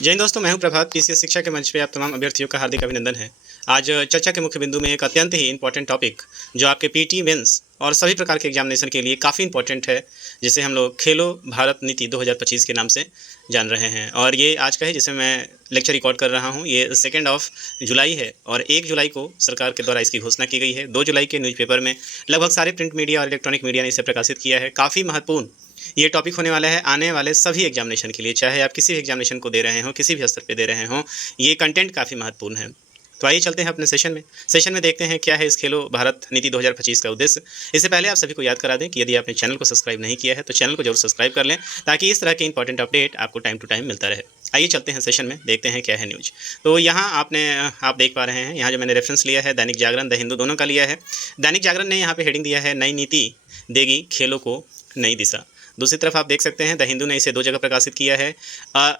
जय हिंद दोस्तों, मैं हूं प्रभात। पीसीएस शिक्षा के मंच पे आप तमाम अभ्यर्थियों का हार्दिक अभिनंदन है। आज चर्चा के मुख्य बिंदु में एक अत्यंत ही इंपॉर्टेंट टॉपिक जो आपके पीटी मेंस और सभी प्रकार के एग्जामिनेशन के लिए काफ़ी इंपॉर्टेंट है, जिसे हम लोग खेलो भारत नीति 2025 के नाम से जान रहे हैं। और ये आज का है जिसे मैं लेक्चर रिकॉर्ड कर रहा हूँ। ये 2 ऑफ जुलाई है और 1 जुलाई को सरकार के द्वारा इसकी घोषणा की गई है। 2 जुलाई के न्यूज़पेपर में लगभग सारे प्रिंट मीडिया और इलेक्ट्रॉनिक मीडिया ने इसे प्रकाशित किया है। काफ़ी महत्वपूर्ण ये टॉपिक होने वाला है आने वाले सभी एग्जामिनेशन के लिए, चाहे आप किसी भी एग्जामिनेशन को दे रहे हों, किसी भी स्तर पे दे रहे हों, ये कंटेंट काफ़ी महत्वपूर्ण है। तो आइए चलते हैं अपने सेशन में देखते हैं क्या है इस खेलो भारत नीति 2025 का उद्देश्य। इससे पहले आप सभी को याद करा दें कि यदि आपने चैनल को सब्सक्राइब नहीं किया है तो चैनल को जरूर सब्सक्राइब कर लें, ताकि इस तरह के इंपॉर्टेंट अपडेट आपको टाइम टू टाइम मिलता रहे। आइए चलते हैं सेशन में, देखते हैं क्या है न्यूज़। तो यहाँ आप देख पा रहे हैं, यहाँ जो मैंने रेफरेंस लिया है दैनिक जागरण, द हिंदू दोनों का लिया है। दैनिक जागरण ने यहाँ पे हेडिंग दिया है, नई नीति देगी खेलों को नई दिशा। दूसरी तरफ आप देख सकते हैं द हिंदू ने इसे 2 जगह प्रकाशित किया है,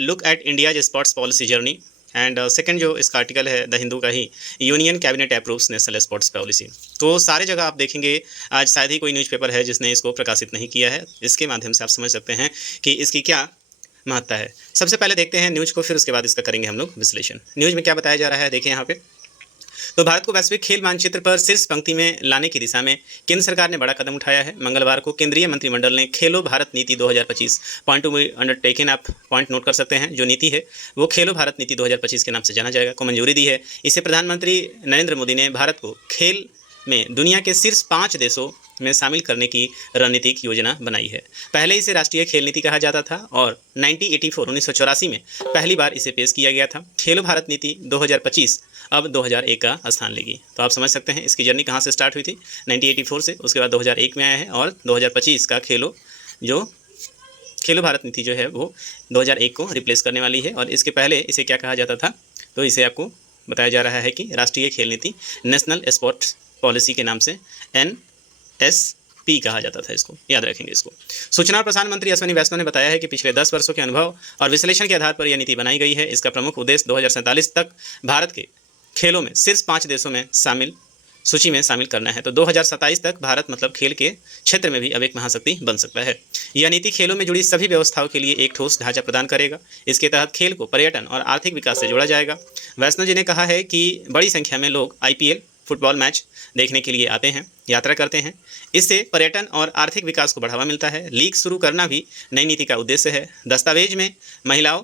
look at India's sports policy journey. And second जो इसका आर्टिकल है द हिंदू का ही, union cabinet approves national sports policy. तो सारे जगह आप देखेंगे, आज शायद ही कोई न्यूज़पेपर है जिसने इसको प्रकाशित नहीं किया है। इसके माध्यम से आप समझ सकते हैं कि इसकी क्या महत्ता है। सबसे पहले देखते हैं न्यूज़ को, फिर उसके बाद इसका करेंगे हम लोग विश्लेषण। न्यूज़ में क्या बताया जा रहा है देखिए यहाँ पे। तो भारत को वैश्विक खेल मानचित्र पर शीर्ष पंक्ति में लाने की दिशा में केंद्र सरकार ने बड़ा कदम उठाया है। मंगलवार को केंद्रीय मंत्रिमंडल ने खेलो भारत नीति 2025 पॉइंट टू बी अंडरटेकन, आप पॉइंट नोट कर सकते हैं, जो नीति है वो खेलो भारत नीति 2025 के नाम से जाना जाएगा, को मंजूरी दी है। इसे प्रधानमंत्री नरेंद्र मोदी ने भारत को खेल में दुनिया के शीर्ष 5 देशों में शामिल करने की रणनीतिक योजना बनाई है। पहले इसे राष्ट्रीय खेल नीति कहा जाता था और 1984 में पहली बार इसे पेश किया गया था। खेलो भारत नीति 2025 अब 2001 का स्थान लेगी। तो आप समझ सकते हैं इसकी जर्नी कहाँ से स्टार्ट हुई थी, 1984 से, उसके बाद 2001 में आया है और 2025 का खेलो भारत नीति जो है वो 2001 को रिप्लेस करने वाली है। और इसके पहले इसे क्या कहा जाता था, तो इसे आपको बताया जा रहा है कि राष्ट्रीय खेल नीति, नेशनल स्पोर्ट्स पॉलिसी के नाम से NSP कहा जाता था, इसको याद रखेंगे इसको। सूचना और प्रसारण मंत्री अश्विनी वैष्णव ने बताया है कि पिछले 10 वर्षों के अनुभव और विश्लेषण के आधार पर यह नीति बनाई गई है। इसका प्रमुख उद्देश्य 2047 तक भारत के खेलों में शीर्ष 5 देशों में सूची में शामिल करना है। तो 2027 तक भारत मतलब खेल के क्षेत्र में भी अब एक महाशक्ति बन सकता है। यह नीति खेलों में जुड़ी सभी व्यवस्थाओं के लिए एक ठोस ढांचा प्रदान करेगा। इसके तहत खेल को पर्यटन और आर्थिक विकास से जोड़ा जाएगा। वैष्णव जी ने कहा है कि बड़ी संख्या में लोग IPL फुटबॉल मैच देखने के लिए आते हैं, यात्रा करते हैं। इससे पर्यटन और आर्थिक विकास को बढ़ावा मिलता है। लीग शुरू करना भी नई नीति का उद्देश्य है। दस्तावेज में महिलाओं,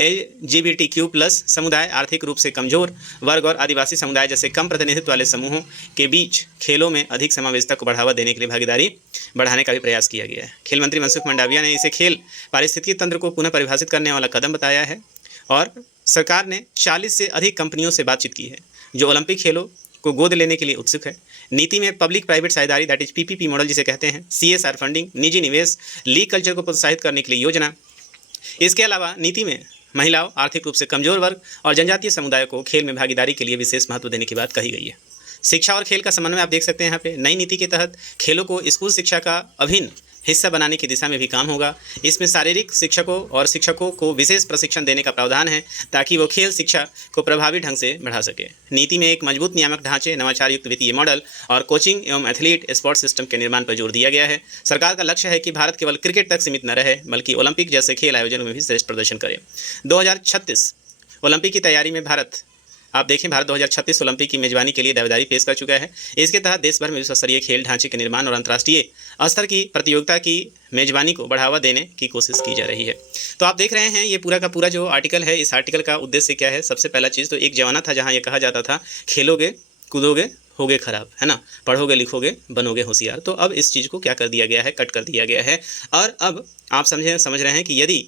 LGBTQ+ समुदाय, आर्थिक रूप से कमजोर वर्ग और आदिवासी समुदाय जैसे कम प्रतिनिधित्व वाले समूहों के बीच खेलों में अधिक समावेशिता को बढ़ावा देने के लिए भागीदारी बढ़ाने का भी प्रयास किया गया है। खेल मंत्री मनसुख मंडाविया ने इसे खेल पारिस्थितिकी तंत्र को पुनः परिभाषित करने वाला कदम बताया है। और सरकार ने 40 से अधिक कंपनियों से बातचीत की है जो ओलंपिक खेलों को गोद लेने के लिए उत्सुक है। नीति में पब्लिक प्राइवेट साझेदारी, दैट इज PPP मॉडल जिसे कहते हैं, CSR फंडिंग, निजी निवेश, लीग कल्चर को प्रोत्साहित करने के लिए योजना। इसके अलावा नीति में महिलाओं, आर्थिक रूप से कमजोर वर्ग और जनजातीय समुदायों को खेल में भागीदारी के लिए विशेष महत्व देने की बात कही गई है। शिक्षा और खेल का समन्वय आप देख सकते हैं यहाँ पे। नई नीति के तहत खेलों को स्कूल शिक्षा का अभिन्न हिस्सा बनाने की दिशा में भी काम होगा। इसमें शारीरिक शिक्षकों को विशेष प्रशिक्षण देने का प्रावधान है, ताकि वो खेल शिक्षा को प्रभावी ढंग से बढ़ा सके। नीति में एक मजबूत नियामक ढांचे, नवाचार युक्त वित्तीय मॉडल और कोचिंग एवं एथलीट स्पोर्ट्स सिस्टम के निर्माण पर जोर दिया गया है। सरकार का लक्ष्य है कि भारत केवल क्रिकेट तक सीमित न रहे, बल्कि ओलंपिक जैसे खेल आयोजनों में भी श्रेष्ठ प्रदर्शन करे। 2036 ओलंपिक की तैयारी में भारत 2036 ओलंपिक की मेजबानी के लिए दावेदारी पेश कर चुका है। इसके तहत देश भर में विश्व स्तरीय खेल ढांचे के निर्माण और अंतर्राष्ट्रीय स्तर की प्रतियोगिता की मेजबानी को बढ़ावा देने की कोशिश की जा रही है। तो आप देख रहे हैं ये पूरा का पूरा जो आर्टिकल है, इस आर्टिकल का उद्देश्य क्या है। सबसे पहला चीज़ तो एक जमाना था जहाँ ये कहा जाता था खेलोगे कूदोगे होगे खराब, है ना, पढ़ोगे लिखोगे बनोगे होशियार। तो अब इस चीज़ को क्या कर दिया गया है, कट कर दिया गया है। और अब आप समझ रहे हैं कि यदि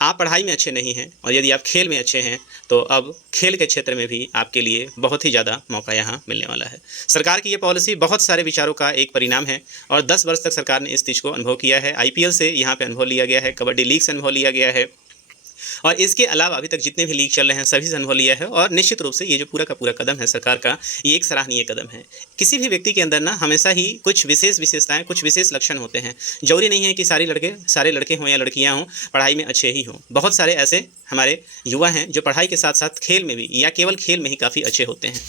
आप पढ़ाई में अच्छे नहीं हैं और यदि आप खेल में अच्छे हैं, तो अब खेल के क्षेत्र में भी आपके लिए बहुत ही ज़्यादा मौका यहाँ मिलने वाला है। सरकार की ये पॉलिसी बहुत सारे विचारों का एक परिणाम है और 10 वर्ष तक सरकार ने इस चीज़ को अनुभव किया है। IPL से यहाँ पे अनुभव लिया गया है, कबड्डी लीग से अनुभव लिया गया है और इसके अलावा अभी तक जितने भी लीग चल रहे हैं सभी से अनुभव लिया है। और निश्चित रूप से ये जो पूरा का पूरा कदम है सरकार का, ये एक सराहनीय कदम है। किसी भी व्यक्ति के अंदर ना हमेशा ही कुछ विशेष विशेषताएं, कुछ विशेष लक्षण होते हैं। जरूरी नहीं है कि सारे लड़के हों या लड़कियां हों पढ़ाई में अच्छे ही हों। बहुत सारे ऐसे हमारे युवा हैं जो पढ़ाई के साथ साथ खेल में भी या केवल खेल में ही काफ़ी अच्छे होते हैं।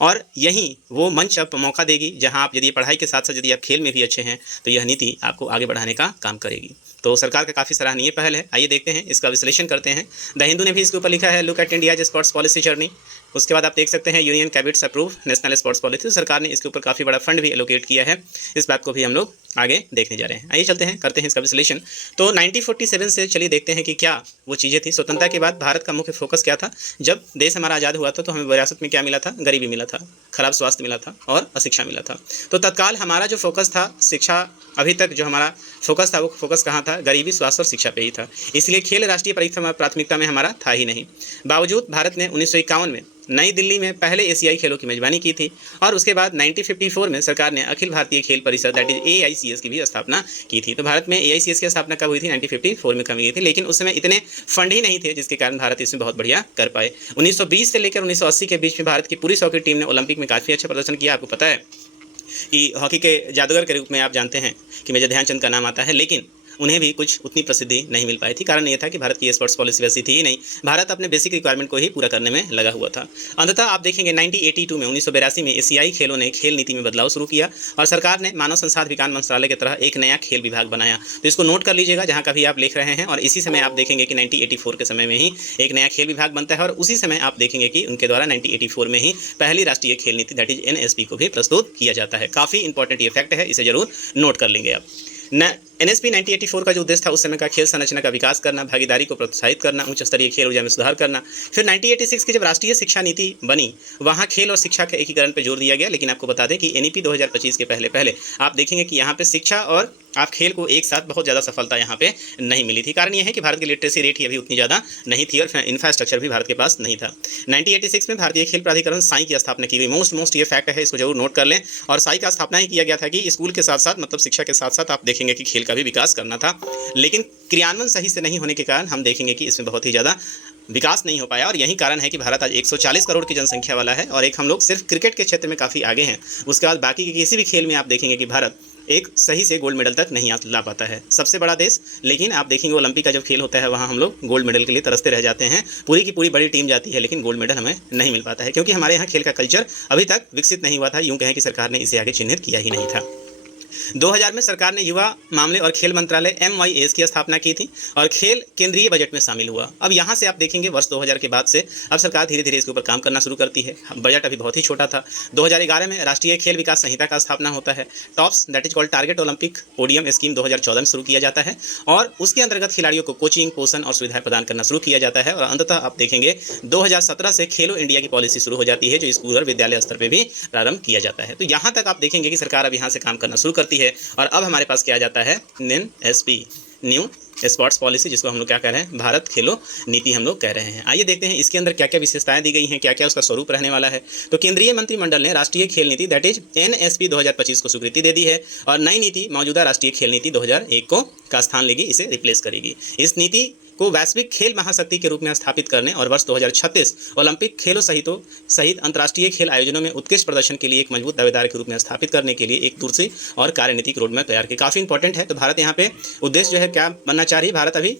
और यही वो मंच अब मौका देगी जहाँ आप यदि पढ़ाई के साथ साथ यदि आप खेल में भी अच्छे हैं तो यह नीति आपको आगे बढ़ाने का काम करेगी। तो सरकार का काफ़ी सराहनीय पहल है। आइए देखते हैं, इसका विश्लेषण करते हैं। द हिंदू ने भी इसके ऊपर लिखा है, look eight India sports policy journey. उसके बाद आप देख सकते हैं union cabinets approve national sports policy. सरकार ने इसके ऊपर काफ़ी बड़ा फंड भी एलोकेट किया है। इस बात को भी हम लोग आगे देखने जा रहे हैं। आइए चलते हैं, करते हैं इसका विश्लेषण। तो 1947 से चलिए देखते हैं कि क्या वो चीज़ें थी। स्वतंत्रता के बाद भारत का मुख्य फोकस क्या था। जब देश हमारा आज़ाद हुआ था तो हमें विरासत में क्या मिला था, गरीबी मिला था, खराब स्वास्थ्य मिला था और अशिक्षा मिला था। तो तत्काल हमारा जो फोकस था शिक्षा, अभी तक जो हमारा फोकस था वो फोकस कहाँ था, गरीबी, स्वास्थ्य और शिक्षा पे ही था। इसलिए खेल राष्ट्रीय प्राथमिकता में हमारा था ही नहीं। बावजूद भारत ने 1951 में नई दिल्ली में पहले एशियाई खेलों की मेजबानी की थी और उसके बाद 1954 में सरकार ने अखिल भारतीय खेल परिषद दैट इज AICS की भी स्थापना की थी। तो भारत में AICS की स्थापना कब हुई थी, 1954 में हुई थी। लेकिन उस समय इतने फंड ही नहीं थे जिसके कारण भारत इसमें बहुत बढ़िया कर पाए। 1920 से लेकर 1980 के बीच में भारत की पूरी हॉकी टीम ने ओलंपिक में काफ़ी अच्छा प्रदर्शन किया। आपको पता है कि हॉकी के जादूगर के रूप में आप जानते हैं कि मेजर ध्यानचंद का नाम आता है, लेकिन उन्हें भी कुछ उतनी प्रसिद्धि नहीं मिल पाई थी। कारण ये था कि भारत की स्पोर्ट्स पॉलिसी वैसी थी ही नहीं। भारत अपने बेसिक रिक्वायरमेंट को ही पूरा करने में लगा हुआ था। अंततः आप देखेंगे 1982 में 1982 में एशियाई खेलों ने खेल नीति में बदलाव शुरू किया और सरकार ने मानव संसाधन विकास मंत्रालय की तरह एक नया खेल विभाग बनाया। तो इसको नोट कर लीजिएगा जहाँ कभी आप लिख रहे हैं। और इसी समय आप देखेंगे कि 1984 के समय में ही एक नया खेल विभाग बनता है और उसी समय आप देखेंगे कि उनके द्वारा 1984 में ही पहली राष्ट्रीय खेल नीति दैट इज NSP को भी प्रस्तुत किया जाता है। काफ़ी इंपॉर्टेंट ये फैक्ट है, इसे जरूर नोट कर लेंगे आप। NSP 1984 का जो उद्देश्य था उस समय का खेल संरचना का विकास करना, भागीदारी को प्रोत्साहित करना, उच्च स्तरीय खेल ऊर्जा में सुधार करना। फिर 1986 की जब राष्ट्रीय शिक्षा नीति बनी वहाँ खेल और शिक्षा के एकीकरण पर जोर दिया गया। लेकिन आपको बता दें कि NEP 2025 के पहले आप देखेंगे कि यहाँ पे शिक्षा और आप खेल को एक साथ बहुत ज़्यादा सफलता यहाँ पे नहीं मिली थी। कारण यह है कि भारत की लिटरेसी रेट ही अभी उतनी ज़्यादा नहीं थी और इंफ्रास्ट्रक्चर भी भारत के पास नहीं था। 1986 में भारतीय खेल प्राधिकरण साई की स्थापना की गई। मोस्ट ये फैक्ट है, इसको जरूर नोट कर लें। और साई का स्थापना ही किया गया था कि स्कूल के साथ साथ मतलब शिक्षा के साथ साथ आप देखेंगे कि खेल का भी विकास करना था। लेकिन क्रियान्वयन सही से नहीं होने के कारण हम देखेंगे कि इसमें बहुत ही ज़्यादा विकास नहीं हो पाया। और यही कारण है कि भारत आज 140 करोड़ की जनसंख्या वाला है और एक हम लोग सिर्फ क्रिकेट के क्षेत्र में काफ़ी आगे हैं। उसके बाद बाकी के किसी भी खेल में आप देखेंगे कि भारत एक सही से गोल्ड मेडल तक नहीं ला पाता है। सबसे बड़ा देश, लेकिन आप देखेंगे ओलंपिक का जब खेल होता है वहाँ हम लोग गोल्ड मेडल के लिए तरसते रह जाते हैं। पूरी की पूरी बड़ी टीम जाती है लेकिन गोल्ड मेडल हमें नहीं मिल पाता है, क्योंकि हमारे यहाँ खेल का कल्चर अभी तक विकसित नहीं हुआ था। यूँ कहें कि सरकार ने इसे आगे चिन्हित किया ही नहीं था। 2000 में सरकार ने युवा मामले और खेल मंत्रालय MYS की स्थापना की थी और खेल केंद्रीय बजट में शामिल हुआ। अब यहाँ से आप देखेंगे वर्ष 2000 के बाद से अब सरकार धीरे धीरे इसके ऊपर काम करना शुरू करती है। बजट अभी बहुत ही छोटा था। 2011 में राष्ट्रीय खेल विकास संहिता का स्थापना होता है। Tops that is called target Olympic podium scheme 2014 में शुरू किया जाता है और उसके अंतर्गत खिलाड़ियों को कोचिंग, पोषण और सुविधाएं प्रदान करना शुरू किया जाता है। और अंततः आप देखेंगे 2017 से खेलो इंडिया की पॉलिसी शुरू हो जाती है जो स्कूल और विद्यालय स्तर पर भी प्रारंभ किया जाता है। तो यहाँ तक आप देखेंगे कि सरकार अब यहाँ से काम करना शुरू करती है और अब हमारे पास क्या आ जाता है, NSP न्यू स्पोर्ट्स पॉलिसी, जिसको हम लोग क्या कह रहे हैं, भारत खेलो नीति हम लोग कह रहे हैं। आइए देखते हैं इसके अंदर क्या क्या विशेषताएं दी गई हैं, क्या क्या उसका स्वरूप रहने वाला है। तो केंद्रीय मंत्रिमंडल ने राष्ट्रीय खेल नीति दैट इज NSP 2025 को स्वीकृति दे दी है और नई नीति मौजूदा राष्ट्रीय खेल नीति 2001 को का स्थान लेगी, इसे रिप्लेस करेगी। इस नीति को वैश्विक खेल महाशक्ति के रूप में स्थापित करने और वर्ष 2036 ओलंपिक खेलों सहित अंतर्राष्ट्रीय खेल आयोजनों में उत्कृष्ट प्रदर्शन के लिए एक मजबूत दावेदार के रूप में स्थापित करने के लिए एक दूरदर्शी और कार्यनीतिक रोडमैप तैयार की। काफ़ी इंपॉर्टेंट है। तो भारत यहाँ पे उद्देश्य जो है क्या बनना चाह रही है, भारत अभी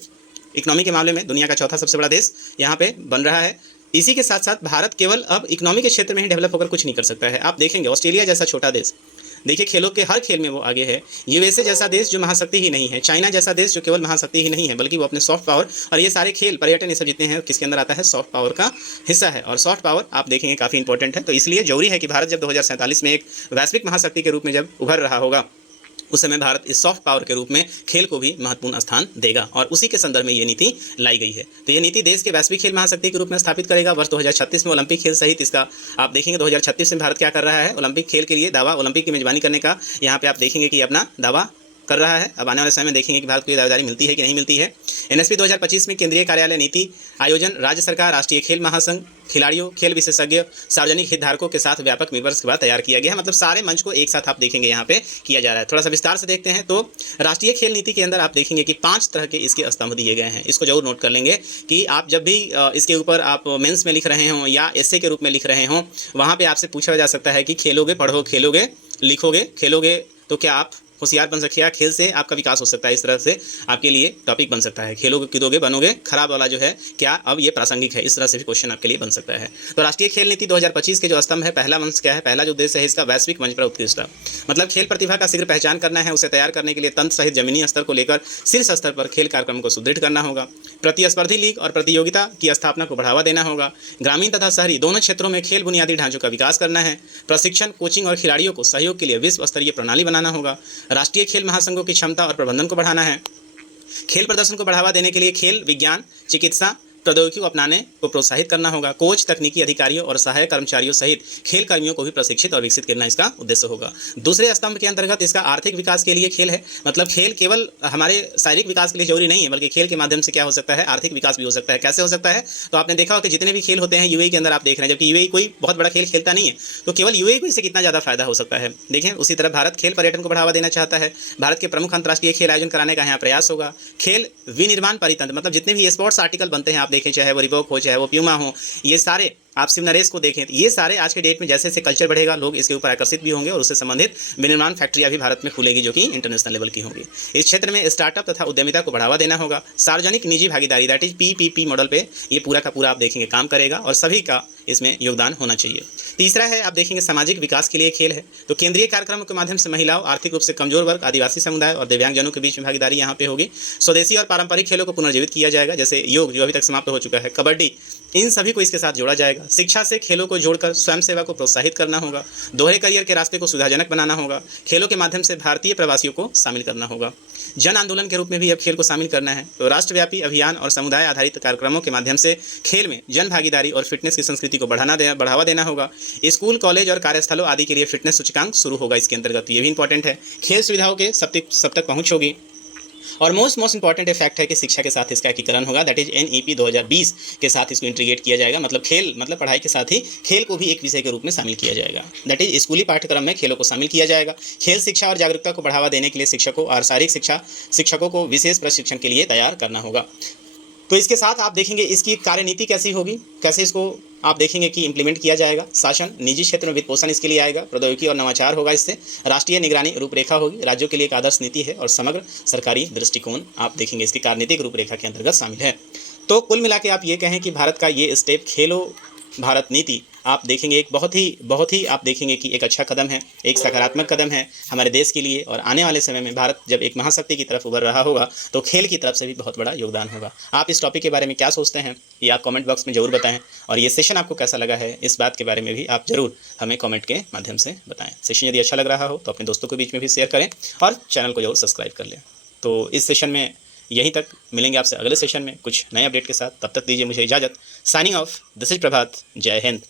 इकोनॉमी के मामले में दुनिया का चौथा सबसे बड़ा देश यहाँ पे बन रहा है। इसी के साथ साथ भारत केवल अब इकोनॉमी के क्षेत्र में ही डेवलप होकर कुछ नहीं कर सकता है। आप देखेंगे ऑस्ट्रेलिया जैसा छोटा देश, देखिए खेलों के हर खेल में वो आगे है। USA जैसा देश जो महाशक्ति ही नहीं है, चाइना जैसा देश जो केवल महाशक्ति ही नहीं है बल्कि वो अपने सॉफ्ट पावर और ये सारे खेल, पर्यटन, ये सब जितने हैं किसके अंदर आता है, सॉफ्ट पावर का हिस्सा है। और सॉफ्ट पावर आप देखेंगे काफ़ी इंपॉर्टेंट है। तो इसलिए जरूरी है कि भारत जब 2047 में एक वैश्विक महाशक्ति के रूप में जब उभर रहा होगा उस समय भारत इस सॉफ्ट पावर के रूप में खेल को भी महत्वपूर्ण स्थान देगा और उसी के संदर्भ में ये नीति लाई गई है। तो ये नीति देश के वैश्विक खेल महाशक्ति के रूप में स्थापित करेगा। वर्ष 2036 में ओलंपिक खेल सहित इसका आप देखेंगे 2036 में भारत क्या कर रहा है, ओलंपिक खेल के लिए दावा, ओलंपिक की मेजबानी करने का यहाँ पे आप देखेंगे कि अपना दावा कर रहा है। अब आने वाले समय में देखेंगे कि भारत को ये दावेदारी मिलती है कि नहीं मिलती है। NSP 2025 में केंद्रीय कार्यालय, नीति आयोजन, राज्य सरकार, राष्ट्रीय खेल महासंघ, खिलाड़ियों, खेल विशेषज्ञ, सार्वजनिक हितधारकों के साथ व्यापक विमर्श के बाद तैयार किया गया है। मतलब सारे मंच को एक साथ आप देखेंगे यहाँ पे किया जा रहा है। थोड़ा सा विस्तार से देखते हैं तो राष्ट्रीय खेल नीति के अंदर आप देखेंगे कि 5 तरह के इसके स्तंभ दिए गए हैं। इसको जरूर नोट कर लेंगे कि आप जब भी इसके ऊपर आप मेंस में लिख रहे हों या एस्से के रूप में लिख रहे हों, वहाँ पर आपसे पूछा जा सकता है कि खेलोगे, पढ़ो, खेलोगे, लिखोगे, खेलोगे तो क्या आप होशियार बन सकिएगा, खेल से आपका विकास हो सकता है। इस तरह से आपके लिए टॉपिक बन सकता है, खेलोगे कूदोगे बनोगे खराब वाला जो है क्या अब ये प्रासंगिक है, इस तरह से भी क्वेश्चन आपके लिए बन सकता है। तो राष्ट्रीय खेल नीति 2025 के जो स्तंभ है, पहला मंच क्या है, पहला जो उद्देश्य है इसका वैश्विक मंच पर उत्कृष्टता, मतलब खेल प्रतिभा का शीघ्र पहचान करना है, उसे तैयार करने के लिए तंत्र सहित जमीनी स्तर को लेकर शीर्ष स्तर पर खेल कार्यक्रम को सुदृढ़ करना होगा। प्रतिस्पर्धी लीग और प्रतियोगिता की स्थापना को बढ़ावा देना होगा। ग्रामीण तथा शहरी दोनों क्षेत्रों में खेल बुनियादी ढांचों का विकास करना है। प्रशिक्षण, कोचिंग और खिलाड़ियों को सहयोग के लिए विश्व स्तरीय प्रणाली बनाना होगा। राष्ट्रीय खेल महासंघों की क्षमता और प्रबंधन को बढ़ाना है। खेल प्रदर्शन को बढ़ावा देने के लिए खेल विज्ञान, चिकित्सा प्रौद्योगिकी को अपनाने को प्रोत्साहित करना होगा। कोच, तकनीकी अधिकारियों और सहायक कर्मचारियों सहित खेल कर्मियों को भी प्रशिक्षित और विकसित करना इसका उद्देश्य होगा। दूसरे स्तंभ के अंतर्गत इसका आर्थिक विकास के लिए खेल है, मतलब खेल केवल हमारे शारीरिक विकास के लिए जरूरी नहीं है, बल्कि खेल के माध्यम से क्या हो सकता है, आर्थिक विकास भी हो सकता है। कैसे हो सकता है, तो आपने देखा हो कि जितने भी खेल होते हैं यूएई के अंदर आप देख रहे हैं, जबकि यूएई कोई बहुत बड़ा खेल खेलता नहीं है, तो केवल यूएई को इससे कितना ज़्यादा फायदा हो सकता है। देखें, उसी तरह भारत खेल पर्यटन को बढ़ावा देना चाहता है। भारत के प्रमुख अंतर्राष्ट्रीय खेल आयोजन कराने का यहाँ प्रयास होगा। खेल विनिर्माण परितंत्र, मतलब जितने भी स्पोर्ट्स आर्टिकल बनते हैं आप देखें, चाहे वो रिबॉक हो, चाहे वो प्यूमा हो, ये सारे आप शिव नरेश को देखें, ये सारे आज के डेट में जैसे जैसे कल्चर बढ़ेगा लोग इसके ऊपर आकर्षित भी होंगे और उससे संबंधित विनिर्माण फैक्ट्रियाँ भी भारत में खुलेगी जो कि इंटरनेशनल लेवल की होंगी। इस क्षेत्र में स्टार्टअप तथा उद्यमिता को बढ़ावा देना होगा। सार्वजनिक निजी भागीदारी दैट इज PPP मॉडल पे ये पूरा का पूरा आप देखेंगे काम करेगा और सभी का इसमें योगदान होना चाहिए। तीसरा है, आप देखेंगे सामाजिक विकास के लिए खेल है, तो केंद्रीय कार्यक्रमों के माध्यम से महिलाओं, आर्थिक रूप से कमजोर वर्ग, आदिवासी समुदाय और दिव्यांगजनों के बीच में भागीदारी यहाँ पे होगी। स्वदेशी और पारंपरिक खेलों को पुनर्जीवित किया जाएगा, जैसे योग जो अभी तक समाप्त हो चुका है, कबड्डी, इन सभी को इसके साथ जोड़ा जाएगा। शिक्षा से खेलों को जोड़कर स्वयं सेवा को प्रोत्साहित करना होगा। दोहरे करियर के रास्ते को सुविधाजनक बनाना होगा। खेलों के माध्यम से भारतीय प्रवासियों को शामिल करना होगा। जन आंदोलन के रूप में भी अब खेल को शामिल करना है, तो राष्ट्रव्यापी अभियान और समुदाय आधारित कार्यक्रमों के माध्यम से खेल में जन भागीदारी और फिटनेस की संस्कृति को बढ़ावा देना होगा। स्कूल, कॉलेज और कार्यस्थलों आदि के लिए फिटनेस सूचकांक शुरू होगा इसके अंतर्गत, ये भी इंपॉर्टेंट है। खेल सुविधाओं के सब तक पहुँच होगी। और मोस्ट इंपॉर्टेंट फैक्ट है कि शिक्षा के साथ इसका एकीकरण होगा, दैट इज NEP 2020 के साथ इसको इंटीग्रेट किया जाएगा, मतलब खेल मतलब पढ़ाई के साथ ही खेल को भी एक विषय के रूप में शामिल किया जाएगा, दैट इज स्कूली पाठ्यक्रम में खेलों को शामिल किया जाएगा। खेल शिक्षा और जागरूकता को बढ़ावा देने के लिए शिक्षकों और शारीरिक शिक्षकों को विशेष प्रशिक्षण के लिए तैयार करना होगा। तो इसके साथ आप देखेंगे इसकी कार्यनीति कैसी होगी, कैसे इसको आप देखेंगे कि इंप्लीमेंट किया जाएगा। शासन, निजी क्षेत्र में वित्त पोषण इसके लिए आएगा, प्रौद्योगिकी और नवाचार होगा इससे, राष्ट्रीय निगरानी रूपरेखा होगी, राज्यों के लिए एक आदर्श नीति है और समग्र सरकारी दृष्टिकोण आप देखेंगे इसकी कार्यनीतिक रूपरेखा के अंतर्गत शामिल है। तो कुल मिला के आप ये कहें कि भारत का ये स्टेप खेलो भारत नीति आप देखेंगे एक बहुत ही आप देखेंगे कि एक अच्छा कदम है, एक सकारात्मक कदम है हमारे देश के लिए। और आने वाले समय में भारत जब एक महाशक्ति की तरफ उभर रहा होगा तो खेल की तरफ से भी बहुत बड़ा योगदान होगा। आप इस टॉपिक के बारे में क्या सोचते हैं ये आप कमेंट बॉक्स में ज़रूर बताएं, और ये सेशन आपको कैसा लगा है इस बात के बारे में भी आप ज़रूर हमें कमेंट के माध्यम से बताएं। सेशन यदि अच्छा लग रहा हो तो अपने दोस्तों के बीच में भी शेयर करें और चैनल को जरूर सब्सक्राइब कर लें। तो इस सेशन में यहीं तक, मिलेंगे आपसे अगले सेशन में कुछ नए अपडेट के साथ। तब तक दीजिए मुझे इजाज़त। साइनिंग ऑफ, दिस इज प्रभात। जय हिंद।